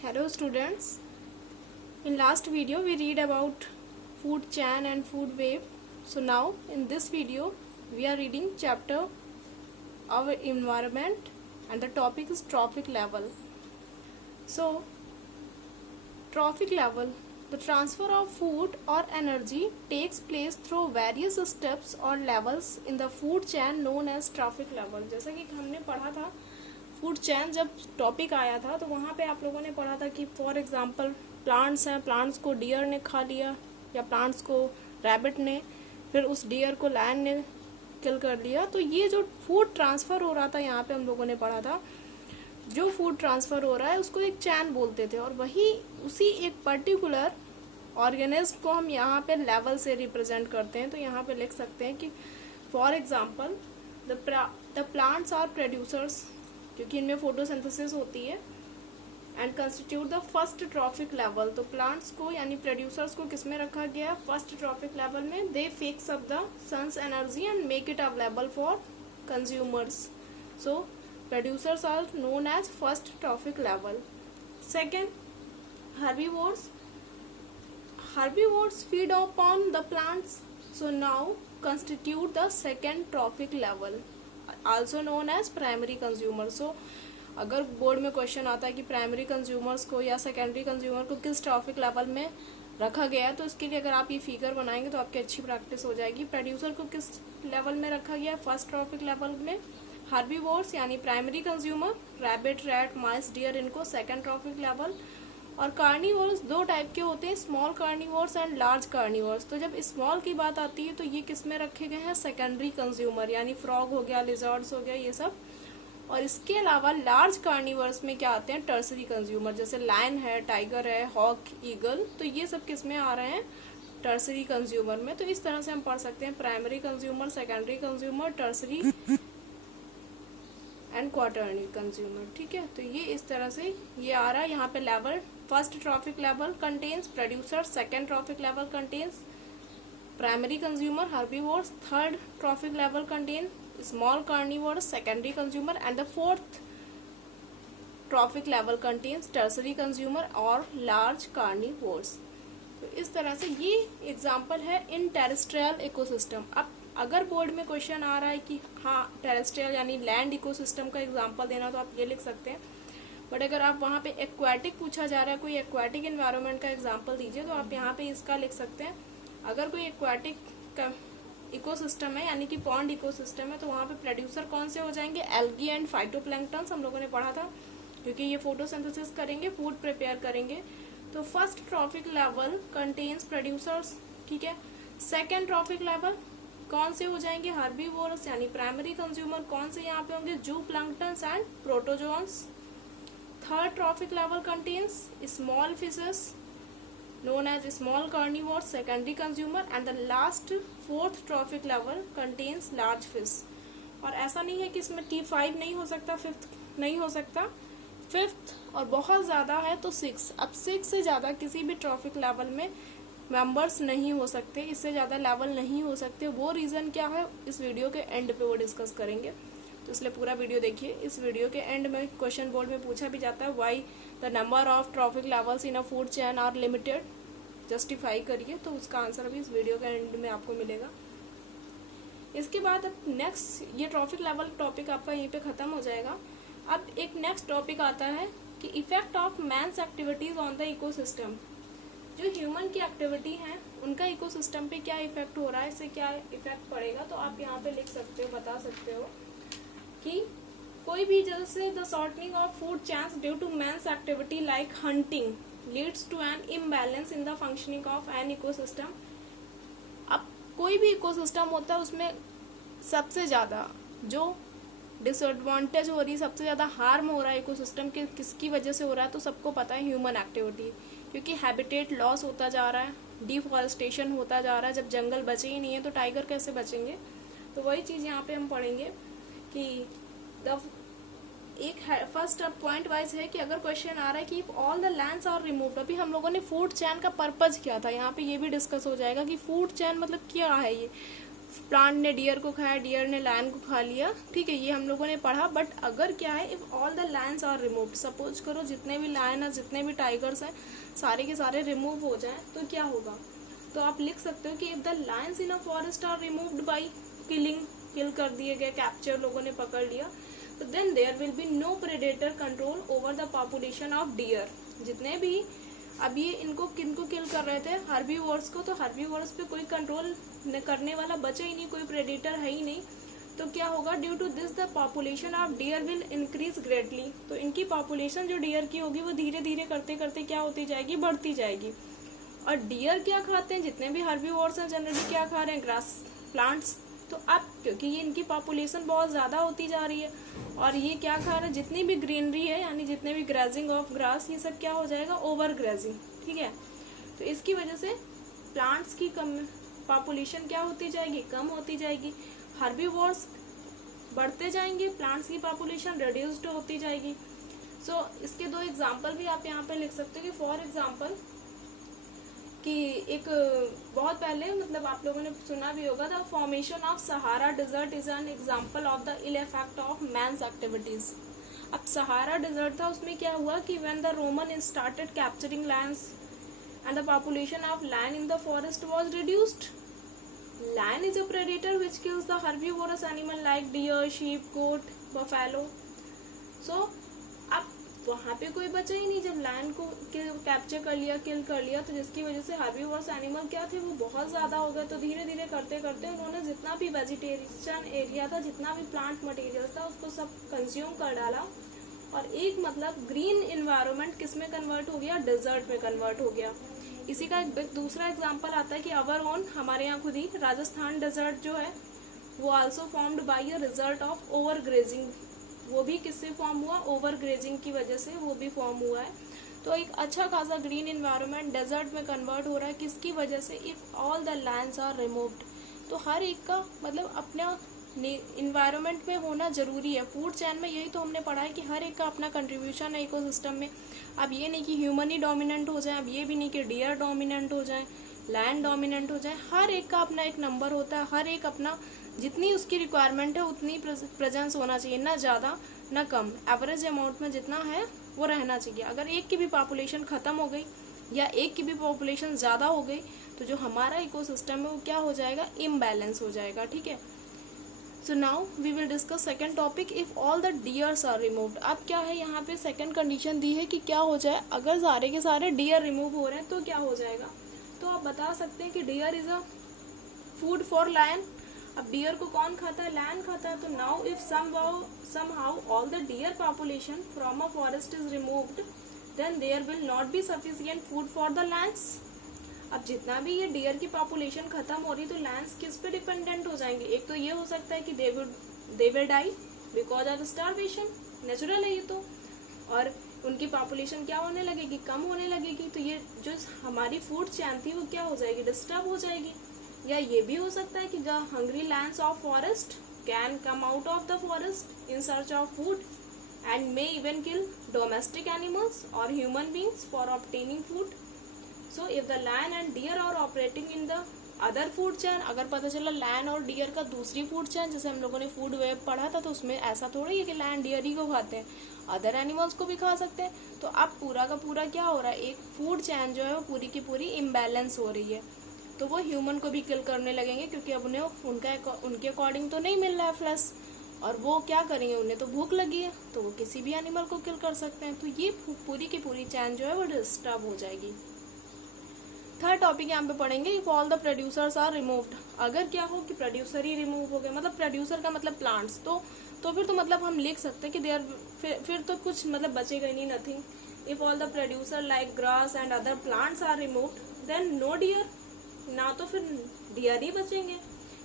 Hello students. In last video we read about food chain and food web. So now in this video we are reading chapter our environment and the topic is trophic level. So trophic level, the transfer of food or energy takes place through various steps or levels in the food chain known as trophic level. जैसा कि हमने पढ़ा था food chain, जब topic आया था तो वहाँ पे आप लोगों ने पढ़ा था कि फॉर एग्जांपल प्लांट्स हैं, प्लांट्स को डियर ने खा लिया या प्लांट्स को रैबिट ने, फिर उस डियर को लायन ने किल कर लिया। तो ये जो फूड ट्रांसफ़र हो रहा था यहाँ पे हम लोगों ने पढ़ा था, जो फूड ट्रांसफ़र हो रहा है उसको एक चैन बोलते थे, और वही उसी एक पर्टिकुलर ऑर्गेनिज्म को हम यहाँ पे लेवल से रिप्रेजेंट करते हैं। तो यहाँ पे लिख सकते हैं कि for example the plants are producers, क्योंकि इनमें फोटोसिंथेसिस होती है, and constitute the first trophic level. तो प्लांट्स को यानी प्रोड्यूसर्स को किस में रखा गया? फर्स्ट ट्रॉफिक लेवल में। They fix up the sun's energy and make it available for consumers. So producers are known as first trophic level. Second, herbivores. Herbivores feed upon the plants, so now constitute the second trophic level, also known as primary consumer. So अगर board में question आता है कि primary consumers को या secondary consumer को किस traffic level में रखा गया है, तो इसके लिए अगर आप ये फिगर बनाएंगे तो आपकी अच्छी प्रैक्टिस हो जाएगी। प्रोड्यूसर को किस लेवल में रखा गया है? फर्स्ट ट्रॉफिक लेवल में। हार्बीवोर्स यानी प्राइमरी कंज्यूमर, रैबिट, रैट, माइस, डियर, इनको सेकेंड ट्रॉफिक लेवल। और कार्निवोर्स दो टाइप के होते हैं, small carnivores and large carnivores. तो जब स्मॉल की बात आती है तो ये किस में रखे गए हैं? सेकेंडरी कंज्यूमर, यानी फ्रॉग हो गया, लिजर्ड्स हो गया, ये सब। और इसके अलावा लार्ज कार्निवर्स में क्या आते हैं? टर्सरी कंज्यूमर, जैसे लायन है, टाइगर है, हॉक, ईगल, तो ये सब किस में आ रहे हैं? टर्सरी कंज्यूमर में। तो इस तरह से हम पढ़ सकते हैं primary consumer, secondary consumer, tertiary and quarterly consumer. ठीक है, तो ये इस तरह से ये आ रहा है यहाँ पे level. First trophic level contains producer, second trophic level contains primary consumer, herbivores, third trophic level contain small carnivores, secondary consumer, and the fourth trophic level contains tertiary consumer और large carnivores। तो इस तरह से ये example है in terrestrial ecosystem. अब अगर board में क्वेश्चन आ रहा है कि हाँ टेरेस्ट्रियल यानी लैंड इकोसिस्टम का एग्जाम्पल देना, तो आप ये लिख सकते हैं। बट अगर आप वहाँ पे एक्वाटिक पूछा जा रहा है, कोई एक्वाटिक एनवायरनमेंट का एग्जाम्पल दीजिए, तो आप यहाँ पे इसका लिख सकते हैं। अगर कोई एक्वाटिक का इकोसिस्टम है यानी कि पॉन्ड इकोसिस्टम है, तो वहाँ पे प्रोड्यूसर कौन से हो जाएंगे? एल्गी एंड फाइटोप्लैंक्टन्स, हम लोगों ने पढ़ा था, क्योंकि ये फोटोसिंथेसिस करेंगे, फूड प्रिपेयर करेंगे। तो first trophic level contains producers, ठीक है। सेकेंड ट्रॉफिक लेवल कौन से हो जाएंगे? हार्बीवोरस यानी प्राइमरी कंज्यूमर, कौन से यहाँ पे होंगे? जू planktons and protozoans. Third trophic level contains small fishes known as small carnivores, secondary consumer, and the last fourth trophic level contains large fish। और ऐसा नहीं है कि इसमें T5 नहीं हो सकता, फिफ्थ नहीं हो सकता, फिफ्थ और बहुत ज़्यादा है तो 6। अब 6 से ज़्यादा किसी भी ट्रॉफिक लेवल में मेंबर्स नहीं हो सकते, इससे ज़्यादा लेवल नहीं हो सकते। वो रीज़न क्या है इस वीडियो के एंड पे वो डिस्कस करेंगे, तो इसलिए पूरा वीडियो देखिए। इस वीडियो के एंड में क्वेश्चन बोर्ड में पूछा भी जाता है why the number of trophic levels in a food chain are limited, justify करिए, तो उसका आंसर भी इस वीडियो के एंड में आपको मिलेगा। इसके बाद अब नेक्स्ट ये ट्रॉफिक लेवल टॉपिक आपका यहीं पे खत्म हो जाएगा। अब एक नेक्स्ट टॉपिक आता है कि effect of man's activities on the ecosystem. जो ह्यूमन की एक्टिविटी है उनका इकोसिस्टम पे क्या इफेक्ट हो रहा है, इससे क्या इफेक्ट पड़ेगा, तो आप यहाँ पे लिख सकते हो, बता सकते हो कि कोई भी जैसे the shortening of food chains due to man's activity like hunting leads to an imbalance in the functioning of an ecosystem। अब कोई भी इकोसिस्टम होता है उसमें सबसे ज़्यादा जो डिसएडवांटेज हो रही है, सबसे ज़्यादा हार्म हो रहा है इकोसिस्टम के किसकी वजह से हो रहा है, तो सबको पता है ह्यूमन एक्टिविटी, क्योंकि हैबिटेट लॉस होता जा रहा है, डिफॉरेस्टेशन होता जा रहा है। जब जंगल बचे ही नहीं है तो टाइगर कैसे बचेंगे? तो वही चीज़ यहाँ पे हम पढ़ेंगे कि एक फर्स्ट पॉइंट वाइज है कि अगर क्वेश्चन आ रहा है कि all the lands are removed, अभी हम लोगों ने फूड चेन का पर्पज क्या था यहाँ पे ये भी डिस्कस हो जाएगा कि फूड चेन मतलब क्या है। ये प्लांट ने डियर को खाया, डियर ने लायन को खा लिया, ठीक है, ये हम लोगों ने पढ़ा। बट अगर क्या है, if all the lions are removed, suppose करो जितने भी लायन है, जितने भी टाइगर्स हैं, सारे के सारे रिमूव हो जाएं, तो क्या होगा? तो आप लिख सकते हो कि if the lions in a forest are removed by killing, kill कर दिए गए, कैप्चर, लोगों ने पकड़ लिया, तो then there will be no predator control over the population of deer. जितने भी अब ये इनको किनको किल कर रहे थे, हर्बीवोर्स को, तो हर्बीवोर्स पे कोई कंट्रोल करने वाला बचा ही नहीं, कोई प्रेडेटर है ही नहीं। तो क्या होगा? Due to this the population of deer will increase greatly. तो इनकी पॉपुलेशन जो डियर की होगी वो धीरे धीरे करते करते क्या होती जाएगी? बढ़ती जाएगी। और डियर क्या खाते हैं? जितने भी हर्बीवोर्स हैं जनरली क्या खा रहे हैं? Grass plants. तो अब क्योंकि ये इनकी पॉपुलेशन बहुत ज्यादा होती जा रही है और ये क्या खा रहे हैं? जितनी भी ग्रीनरी है, यानी जितने भी ग्रेजिंग ऑफ ग्रास, ये सब क्या हो जाएगा? ओवर ग्रेजिंग, ठीक है। तो इसकी वजह से प्लांट्स की कम पॉपुलेशन क्या होती जाएगी? कम होती जाएगी। हर्बीवोर्स बढ़ते जाएंगे, प्लांट्स की पॉपुलेशन रिड्यूस्ड होती जाएगी। सो इसके दो एग्जाम्पल भी आप यहाँ पे लिख सकते हो कि फॉर एग्जाम्पल कि एक बहुत पहले मतलब आप लोगों ने सुना भी होगा, the formation of Sahara desert is an example of the ill effect of man's activities. अब सहारा डिजर्ट था, उसमें क्या हुआ कि when the Roman started capturing lands and the population of land in the forest was reduced. Land is a predator which kills the herbivorous animal like deer, sheep, goat, buffalo. So अब वहां पे कोई बचा ही नहीं। जब land को capture कर लिया, किल कर लिया, तो जिसकी वजह से हर्बीवोरस एनिमल क्या थे? वो बहुत ज्यादा हो गए। तो धीरे धीरे करते करते उन्होंने जितना भी वेजिटेरियन एरिया था, जितना भी प्लांट मटेरियल था, उसको सब कंज्यूम कर डाला और एक मतलब ग्रीन इन्वायरमेंट किस में कन्वर्ट हो गया? डेजर्ट में कन्वर्ट हो गया। इसी का एक दूसरा एग्जाम्पल आता है कि अवर ओन, हमारे यहाँ खुद ही राजस्थान डेजर्ट जो है वो also formed by a result of over grazing. वो भी किससे फॉर्म हुआ? ओवर ग्रेजिंग की वजह से वो भी फॉर्म हुआ है। तो एक अच्छा खासा ग्रीन इन्वायरमेंट डेजर्ट में कन्वर्ट हो रहा है, किसकी वजह से? If all the lands are removed. तो हर एक का मतलब अपना इन्वायरमेंट में होना जरूरी है। फूड चेन में यही तो हमने पढ़ा है कि हर एक का अपना कंट्रीब्यूशन है इकोसिस्टम में। अब ये नहीं कि ह्यूमन ही डोमिनेंट हो जाए, अब ये भी नहीं कि डियर डोमिनेंट हो जाए, लैंड डोमिनेंट हो जाए। हर एक का अपना एक नंबर होता है, हर एक अपना जितनी उसकी रिक्वायरमेंट है उतनी प्रेजेंस होना चाहिए, ना ज़्यादा ना कम। एवरेज अमाउंट में जितना है वो रहना चाहिए। अगर एक की भी पॉपुलेशन ख़त्म हो गई या एक की भी पॉपुलेशन ज़्यादा हो गई तो जो हमारा इकोसिस्टम है वो क्या हो जाएगा? इम्बैलेंस हो जाएगा, ठीक है। So now we will discuss second topic, if all the deers are removed. अब क्या है यहाँ पे सेकेंड कंडीशन दी है कि क्या हो जाए अगर सारे के सारे डियर रिमूव हो रहे हैं तो क्या हो जाएगा। तो आप बता सकते हैं कि deer is a food for lion. अब डियर को कौन खाता है? लायन खाता है। तो now if somehow all the deer population from a forest is removed, then there will not be sufficient food for the lions. अब जितना भी ये डियर की पॉपुलेशन खत्म हो रही तो लायंस किस पे डिपेंडेंट हो जाएंगे? एक तो ये हो सकता है कि they will die because of starvation, natural है ये तो। और उनकी पॉपुलेशन क्या होने लगेगी? कम होने लगेगी। तो ये जो हमारी फूड चेन थी वो क्या हो जाएगी? डिस्टर्ब हो जाएगी। या ये भी हो सकता है कि the hungry lands of forest can come out of the forest in search of food and may even kill domestic animals और human beings for obtaining food. So if the lion and deer are operating in the other food chain, अगर पता चला lion और dear का दूसरी food chain, जैसे हम लोगों ने फूड वेब पढ़ा था, तो उसमें ऐसा थोड़ी है कि लायन डियर ही को खाते हैं, अदर एनिमल्स को भी खा सकते हैं। तो अब पूरा का पूरा क्या हो रहा है? एक फूड चेन जो है वो पूरी की पूरी इम्बैलेंस हो रही है। तो वो ह्यूमन को भी किल करने लगेंगे क्योंकि अब उन्हें उनके अकॉर्डिंग तो नहीं मिल रहा है फ्लैश, और वो क्या करेंगे? उन्हें तो भूख लगी है तो वो किसी भी एनिमल को किल कर सकते हैं। तो ये पूरी की पूरी चैन जो है वो डिस्टर्ब हो जाएगी। थर्ड टॉपिक यहाँ पे पढ़ेंगे, if all the producers are removed. अगर क्या हो कि प्रोड्यूसर ही रिमूव हो गए, मतलब प्रोड्यूसर का मतलब प्लांट्स, तो फिर तो मतलब हम लिख सकते हैं कि देयर फिर तो कुछ मतलब बचेगा ही नहीं, nothing. If all the producer like grass and other plants are removed then no deer, ना तो फिर डियर ही बचेंगे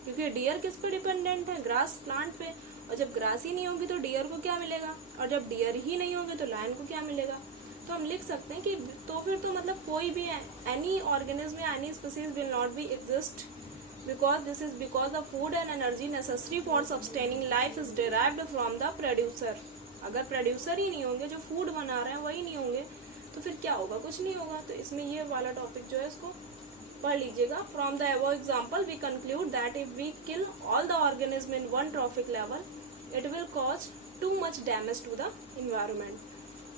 क्योंकि डियर किस पे डिपेंडेंट है? ग्रास प्लांट पे। और जब ग्रास ही नहीं होगी तो डियर को क्या मिलेगा? और जब डियर ही नहीं होंगे तो लायन को क्या मिलेगा? तो हम लिख सकते हैं कि तो फिर तो मतलब कोई भी एनी ऑर्गेनिज्म या any species will not be exist because the food and energy necessary for sustaining life is derived from the producer. अगर प्रोड्यूसर ही नहीं होंगे, जो फूड बना रहे हैं वही नहीं होंगे, तो फिर क्या होगा? कुछ नहीं होगा। तो इसमें ये वाला टॉपिक जो है इसको पढ़ लीजिएगा। From the above example we conclude that if we kill all the organism in one trophic level it will cause too much damage to the environment.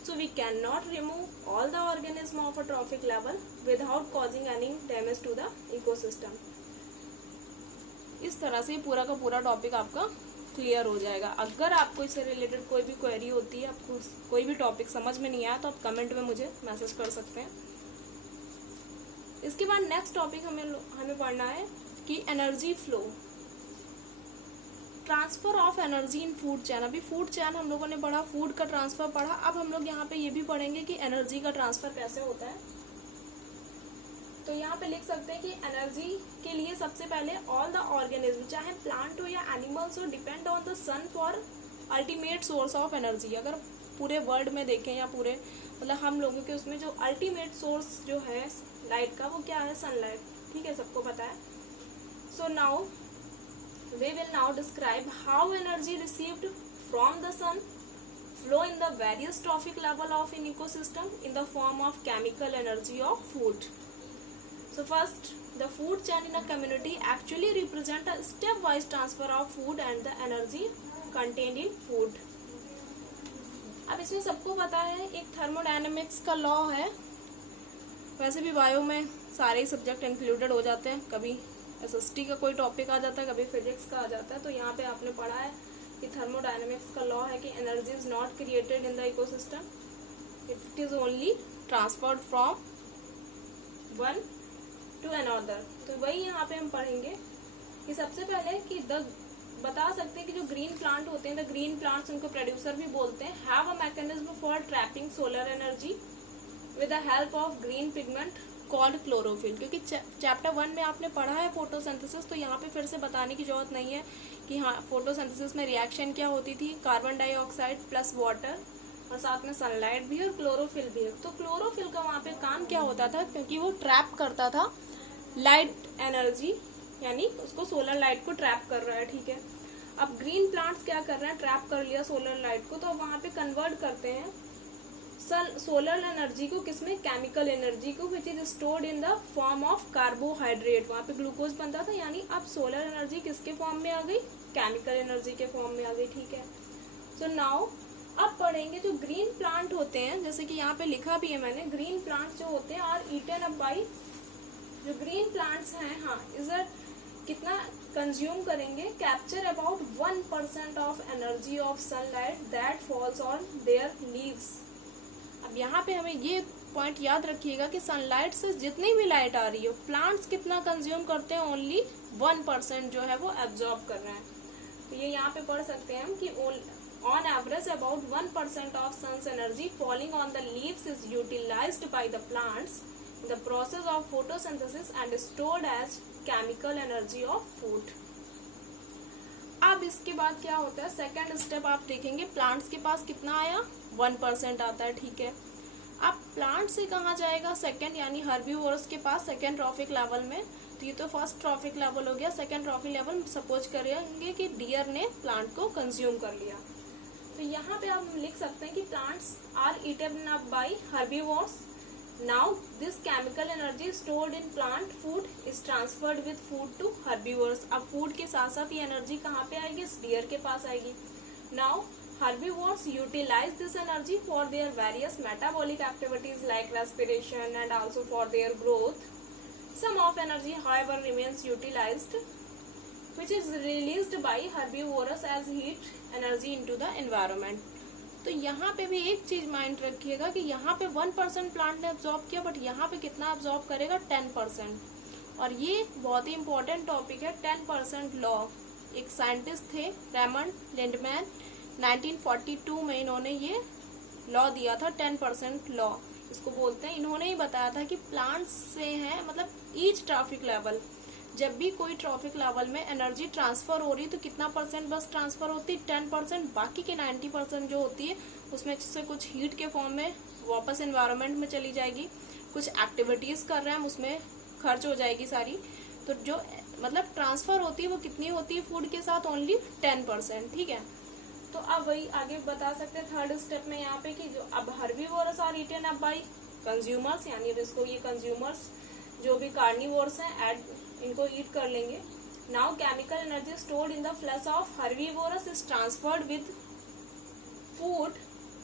So we cannot remove all the organism of a trophic level without causing any damage to the ecosystem. इस तरह से पूरा का पूरा topic आपका clear हो जाएगा। अगर आपको इससे रिलेटेड कोई भी क्वेरी होती है, आपको कोई भी टॉपिक समझ में नहीं आया तो आप कमेंट में मुझे मैसेज कर सकते हैं। इसके बाद नेक्स्ट टॉपिक हमें पढ़ना है कि energy flow, transfer of energy in food chain. अभी फूड चेन हम लोगों ने पढ़ा, फूड का ट्रांसफर पढ़ा, अब हम लोग यहाँ पे ये भी पढ़ेंगे कि एनर्जी का ट्रांसफर कैसे होता है। तो यहाँ पे लिख सकते हैं कि एनर्जी के लिए सबसे पहले ऑल द ऑर्गेनिज्म, चाहे प्लांट हो या एनिमल्स हो, depend on the sun for ultimate source of energy. अगर पूरे वर्ल्ड में देखें या पूरे मतलब हम लोगों के उसमें जो अल्टीमेट सोर्स जो है लाइट का, वो क्या है? सनलाइट। ठीक है, सबको पता है। So now we will now describe how energy received from the sun flow in the various trophic level of an ecosystem in the form of chemical energy of food. So first, the food chain in a community actually represent a stepwise transfer of food and the energy contained in food. अब इसमें सबको पता है एक thermodynamics का law है। वैसे भी बायो में सारे ही सब्जेक्ट इंक्लूडेड हो जाते हैं, कभी एसएसटी का कोई टॉपिक आ जाता है, कभी फिजिक्स का आ जाता है। तो यहाँ पे आपने पढ़ा है कि थर्मोडायनेमिक्स का लॉ है कि energy is not created in the ecosystem, it is only transferred from one two another. तो वही यहाँ पे हम पढ़ेंगे कि सबसे पहले कि बता सकते हैं कि जो ग्रीन प्लांट होते हैं, द ग्रीन प्लांट्स, उनको प्रोड्यूसर भी बोलते हैं, have a mechanism for trapping solar energy with the help of green pigment called chlorophyll. क्योंकि चैप्टर 1 में आपने पढ़ा है फोटोसिंथेसिस, तो यहाँ पे फिर से बताने की जरूरत नहीं है कि हाँ फोटोसिंथेसिस में रिएक्शन क्या होती थी, कार्बन डाइऑक्साइड प्लस वाटर और साथ में सनलाइट भी और क्लोरोफिल भी है। तो क्लोरोफिल का वहाँ पे काम क्या होता था, क्योंकि वो ट्रैप करता था लाइट एनर्जी, यानी उसको सोलर लाइट को ट्रैप कर रहा है। ठीक है, अब ग्रीन प्लांट्स क्या कर रहे हैं, ट्रैप कर लिया सोलर लाइट को, तो वहाँ पे कन्वर्ट करते हैं सोलर एनर्जी को किसमें? केमिकल एनर्जी को, which is stored in the form of carbohydrate. वहाँ पे ग्लूकोज बनता था, यानी अब सोलर एनर्जी किसके फॉर्म में आ गई? केमिकल एनर्जी के फॉर्म में आ गई। ठीक है, सो नाउ अब पढ़ेंगे जो ग्रीन प्लांट होते हैं, जैसे कि यहाँ पे लिखा भी है मैंने, ग्रीन प्लांट जो होते हैं आर ईटन अप बाई, जो ग्रीन प्लांट्स हैं, हाँ इधर कितना कंज्यूम करेंगे? Capture about 1% of energy of sunlight that falls on their leaves. अब यहाँ पे हमें ये पॉइंट याद रखिएगा कि सनलाइट से जितनी भी लाइट आ रही है, प्लांट्स कितना कंज्यूम करते हैं? ओनली 1% जो है वो एब्जॉर्ब कर रहे हैं। तो ये यहाँ पे पढ़ सकते हैं हम कि on average about 1% of sun's energy falling on the leaves is utilised by the plants in the process of photosynthesis and stored as chemical energy of food. अब इसके बाद क्या होता है, सेकेंड स्टेप आप देखेंगे, प्लांट्स के पास कितना आया? 1% आता है। ठीक है, अब प्लांट से कहाँ जाएगा? सेकेंड, यानी हर्बीवोरस के पास सेकेंड ट्रॉफिक लेवल में। तो ये तो फर्स्ट ट्रॉफिक लेवल हो गया। सेकेंड ट्रॉफिक लेवल सपोज करेंगे कि डियर ने प्लांट को कंज्यूम कर लिया। तो यहाँ पे आप लिख सकते हैं कि plants are eaten up by herbivores. Now this chemical energy stored in plant food is transferred with food to herbivores. अब फूड के साथ साथ ये एनर्जी कहाँ पे आएगी? इस डियर के पास आएगी। Now herbivores utilize this energy for their various metabolic activities like respiration and also for their growth. Some of energy, however, remains utilized, which is released by herbivores as heat energy into the environment. तो यहाँ पे भी एक चीज mind रखिएगा कि यहाँ पे 1% प्लांट ने एब्जॉर्ब किया, बट यहाँ पे कितना एब्जॉर्ब करेगा? 10%। और ये बहुत ही इंपॉर्टेंट टॉपिक है, 10% लॉ। एक साइंटिस्ट थे रेमंड लिंडमैन, 1942 में इन्होंने ये लॉ दिया था, 10% लॉ इसको बोलते हैं। इन्होंने ही बताया था कि प्लांट्स से है, मतलब ईच ट्रॉफिक लेवल, जब भी कोई ट्रॉफिक लेवल में एनर्जी ट्रांसफर हो रही तो कितना परसेंट बस ट्रांसफर होती? 10%। बाकी के 90% जो होती है उसमें से कुछ हीट के फॉर्म में वापस एनवायरनमेंट में चली जाएगी, कुछ एक्टिविटीज कर रहे हैं हम उसमें खर्च हो जाएगी सारी। तो जो मतलब ट्रांसफर होती है वो कितनी होती है फूड के साथ? ओनली 10%। ठीक है, तो अब वही आगे बता सकते हैं थर्ड स्टेप में यहाँ पे कि जो अब herbivores are eaten up by consumers, यानी जिसको ये कंज्यूमर्स जो भी कार्निवोर्स हैं इनको ईट कर लेंगे। Now chemical energy stored in the flesh of herbivores is transferred with food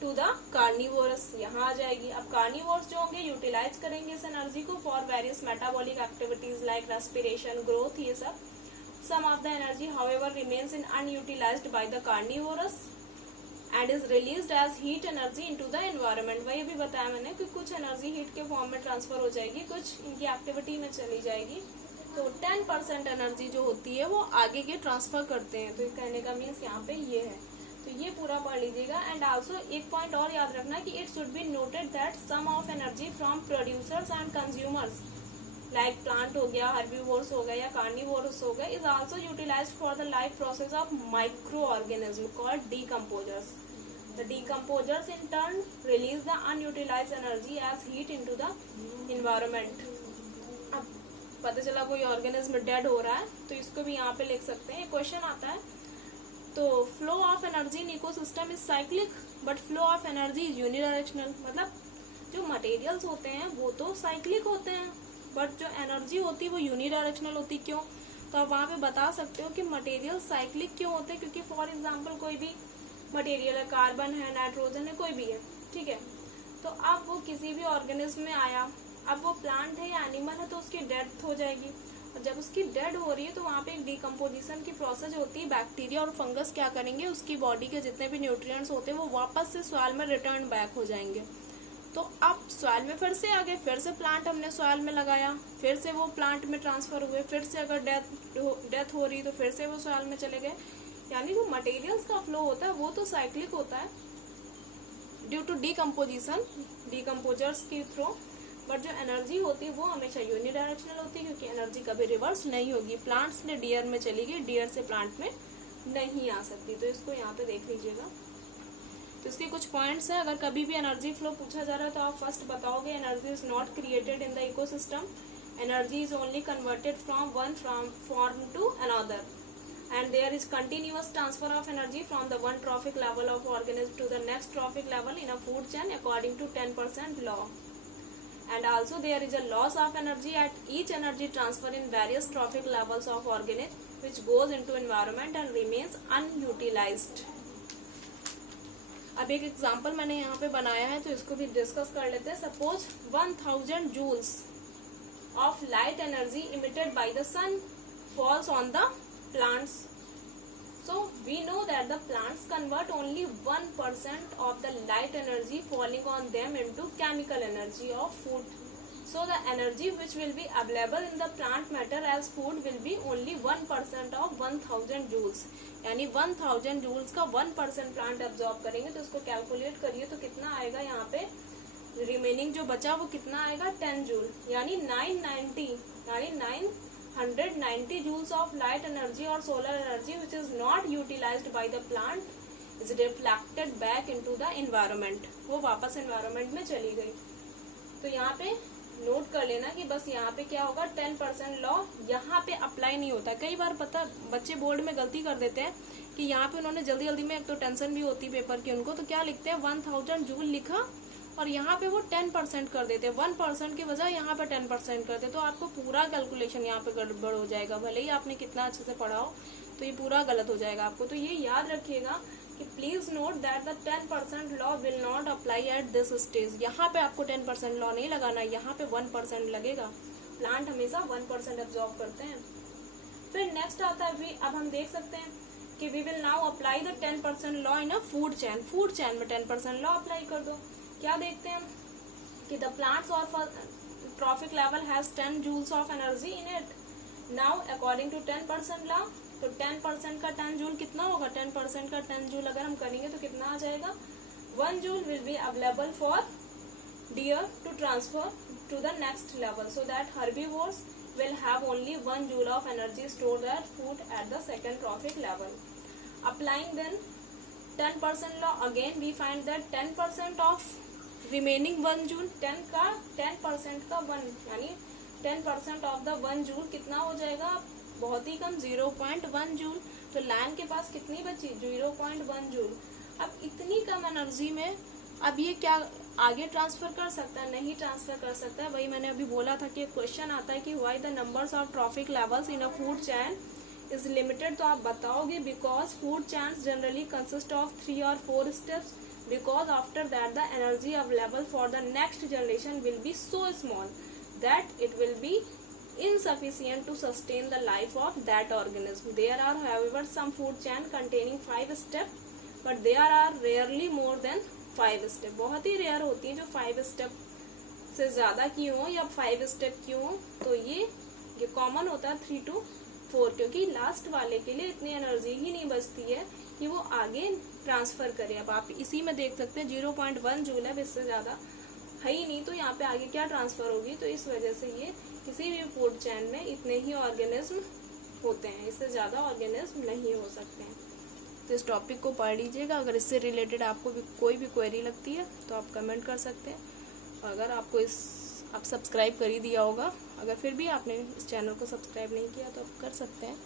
to the carnivores, यहाँ आ जाएगी। अब कार्निवोर्स जो होंगे यूटिलाइज करेंगे इस एनर्जी को for various metabolic activities like respiration, growth, ये सब। Some of the energy however remains in unutilized by the carnivorous and is released as heat energy into the environment. वही अभी बताया मैंने कि कुछ एनर्जी हीट के फॉर्म में ट्रांसफर हो जाएगी, कुछ इनकी एक्टिविटी में चली जाएगी। तो 10% एनर्जी जो होती है वो आगे के ट्रांसफर करते हैं। तो कहने का मीन्स यहाँ पे ये है, तो ये पूरा पढ़ लीजिएगा। एंड आल्सो एक पॉइंट और याद रखना कि it should be noted that some of energy from producers and consumers like plant हो गया, हर्बीवोर्स हो गया या कार्निवोर्स हो गया, is also utilised for the life process of microorganism called decomposers. The decomposers in turn release the unutilized energy as heat into the environment. अब पता चला कोई ऑर्गेनिज्म डेड हो रहा है तो इसको भी यहाँ पे लिख सकते हैं। क्वेश्चन आता है तो flow of energy in ecosystem is cyclic but flow of energy is unidirectional. मतलब जो मटेरियल्स होते हैं वो तो साइक्लिक होते हैं बट जो एनर्जी होती है वो यूनिडायरेक्शनल होती। क्यों? तो आप वहाँ पे बता सकते हो कि मटेरियल साइक्लिक क्यों होते हैं, क्योंकि फॉर एग्जाम्पल कोई भी मटेरियल है, कार्बन है, नाइट्रोजन है, कोई भी है, ठीक है, तो अब वो किसी भी ऑर्गेनिज्म में आया, अब वो प्लांट है या एनिमल है तो उसकी डेथ हो जाएगी, और जब उसकी डेड हो रही है तो वहाँ पे एक डिकम्पोजिशन की प्रोसेस होती है। बैक्टीरिया और फंगस क्या करेंगे, उसकी बॉडी के जितने भी न्यूट्रिएंट्स होते हैं वो वापस से सॉइल में रिटर्न बैक हो जाएंगे। तो अब सॉइल में फिर से आ गए, फिर से प्लांट हमने सॉइल में लगाया, फिर से वो प्लांट में ट्रांसफर हुए, फिर से अगर डेथ हो रही तो फिर से वो सॉइल में चले गए। यानी जो मटेरियल्स का फ्लो होता है वो तो साइक्लिक होता है ड्यू टू डीकम्पोजिशन, डीकम्पोजर्स के थ्रू, बट जो एनर्जी होती है वो हमेशा यूनिडायरेक्शनल होती है क्योंकि एनर्जी कभी रिवर्स नहीं होगी। प्लांट्स ने डियर में चली गई, डियर से प्लांट में नहीं आ सकती। तो इसको यहाँ पे देख लीजिएगा। तो इसके कुछ पॉइंट्स हैं। अगर कभी भी एनर्जी फ्लो पूछा जा रहा है तो आप फर्स्ट बताओगे energy is not created in the ecosystem, energy is only converted from one form to another, and there is continuous transfer of energy from the one trophic level of organism to the next trophic level in a food chain according to 10% law. And also there is a loss of energy at each energy transfer in various trophic levels of organism which goes into environment and remains unutilized. अब एक example मैंने यहाँ पे बनाया है तो इसको भी डिस्कस कर लेते हैं। Suppose 1000 joules of light energy emitted by the sun falls on the plants. So we know that the plants convert only 1% of the light energy falling on them into chemical energy of food. So the energy which will be available in the plant matter as food will be only 1% of 1000 joules. यानी 1000 joules का 1% plant absorb करेंगे। तो उसको calculate करिए तो कितना आएगा, यहाँ पे रिमेनिंग जो बचा वो कितना आएगा, 10 जूल, यानी 990 joules of light energy or solar energy which is not utilized by the plant is reflected back into the environment. वो वापस environment में चली गई। तो यहाँ पे नोट कर लेना कि बस यहाँ पे क्या होगा, 10% लॉ यहाँ पे अप्लाई नहीं होता। कई बार पता बच्चे बोर्ड में गलती कर देते हैं कि यहाँ पे उन्होंने जल्दी जल्दी में, एक तो टेंशन भी होती है पेपर की उनको, तो क्या लिखते हैं 1000 जूल लिखा और यहाँ पे वो 10% कर देते हैं, 1% के बजाय यहाँ पे 10% करते, तो आपको पूरा कैलकुलेशन यहाँ पे गड़बड़ हो जाएगा। भले ही आपने कितना अच्छे से पढ़ा हो तो ये पूरा गलत हो जाएगा आपको। तो ये याद रखिएगा कि please note that the 10% law will not apply at this stage. यहाँ पे आपको 10% लॉ नहीं लगाना, यहाँ पे 1% लगेगा। प्लांट हमेशा 1% एब्जॉर्ब करते हैं। फिर नेक्स्ट आता है, अब हम देख सकते हैं कि we will now apply the 10% law in a food chain. Food chain में 10% लॉ अप्लाई कर दो। क्या देखते हैं कि द प्लांट्स और trophic level has 10 joules of energy in it. Now according to 10% law, तो 10% का 10 जूल कितना होगा, 10% का 10 जूल अगर हम करेंगे तो कितना आ जाएगा, 1 joule will be available for deer to transfer to the next level, so that herbivores will have only 1 joule of energy stored as food at the second trophic level. Applying then 10% law, again we find that 10% of remaining 1 joule, 10% का 1 यानी 10% of the 1 joule कितना हो जाएगा, बहुत ही कम, 0.1 joule. तो line के पास कितनी बची, 0.1 जूल। अब इतनी कम एनर्जी में अब ये क्या आगे ट्रांसफर कर सकता है, नहीं ट्रांसफर कर सकता है। वही मैंने अभी बोला था कि क्वेश्चन आता है कि why the numbers of trophic levels in a food chain is limited, तो आप बताओगे because food chains generally consist of 3 or 4 steps, because after that the energy available for the next generation will be so small that it will be insufficient to sustain the life of that organism. There are however some food chain containing 5 steps, but there are rarely more than 5 step. बहुत ही rare होती है जो 5 step से ज्यादा की हो या 5 step की हो। तो ये कॉमन होता है 3 to 4, क्योंकि लास्ट वाले के लिए इतनी एनर्जी ही नहीं बचती है कि वो आगे ट्रांसफर करे। अब आप इसी में देख सकते हैं 0.1 जूल है, इससे ज्यादा है ही नहीं, तो यहाँ पे आगे क्या ट्रांसफर होगी। तो इस वजह से ये किसी भी फूड चेन में इतने ही ऑर्गेनिज्म होते हैं, इससे ज़्यादा ऑर्गेनिज्म नहीं हो सकते हैं। तो इस टॉपिक को पढ़ लीजिएगा। अगर इससे रिलेटेड आपको भी कोई भी क्वेरी लगती है तो आप कमेंट कर सकते हैं। अगर आपको आप सब्सक्राइब कर ही दिया होगा, अगर फिर भी आपने इस चैनल को सब्सक्राइब नहीं किया तो आप कर सकते हैं।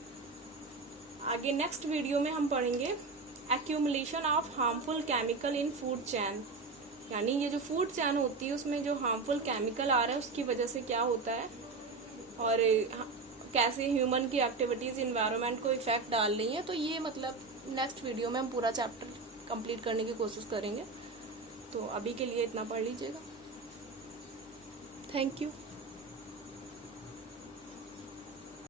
आगे नेक्स्ट वीडियो में हम पढ़ेंगे accumulation of harmful chemical in food chain, यानी ये जो फूड चैन होती है उसमें जो हार्मफुल केमिकल आ रहा है उसकी वजह से क्या होता है और कैसे ह्यूमन की एक्टिविटीज इन्वायरमेंट को इफेक्ट डाल रही है। तो ये मतलब नेक्स्ट वीडियो में हम पूरा चैप्टर कंप्लीट करने की कोशिश करेंगे। तो अभी के लिए इतना पढ़ लीजिएगा। Thank you.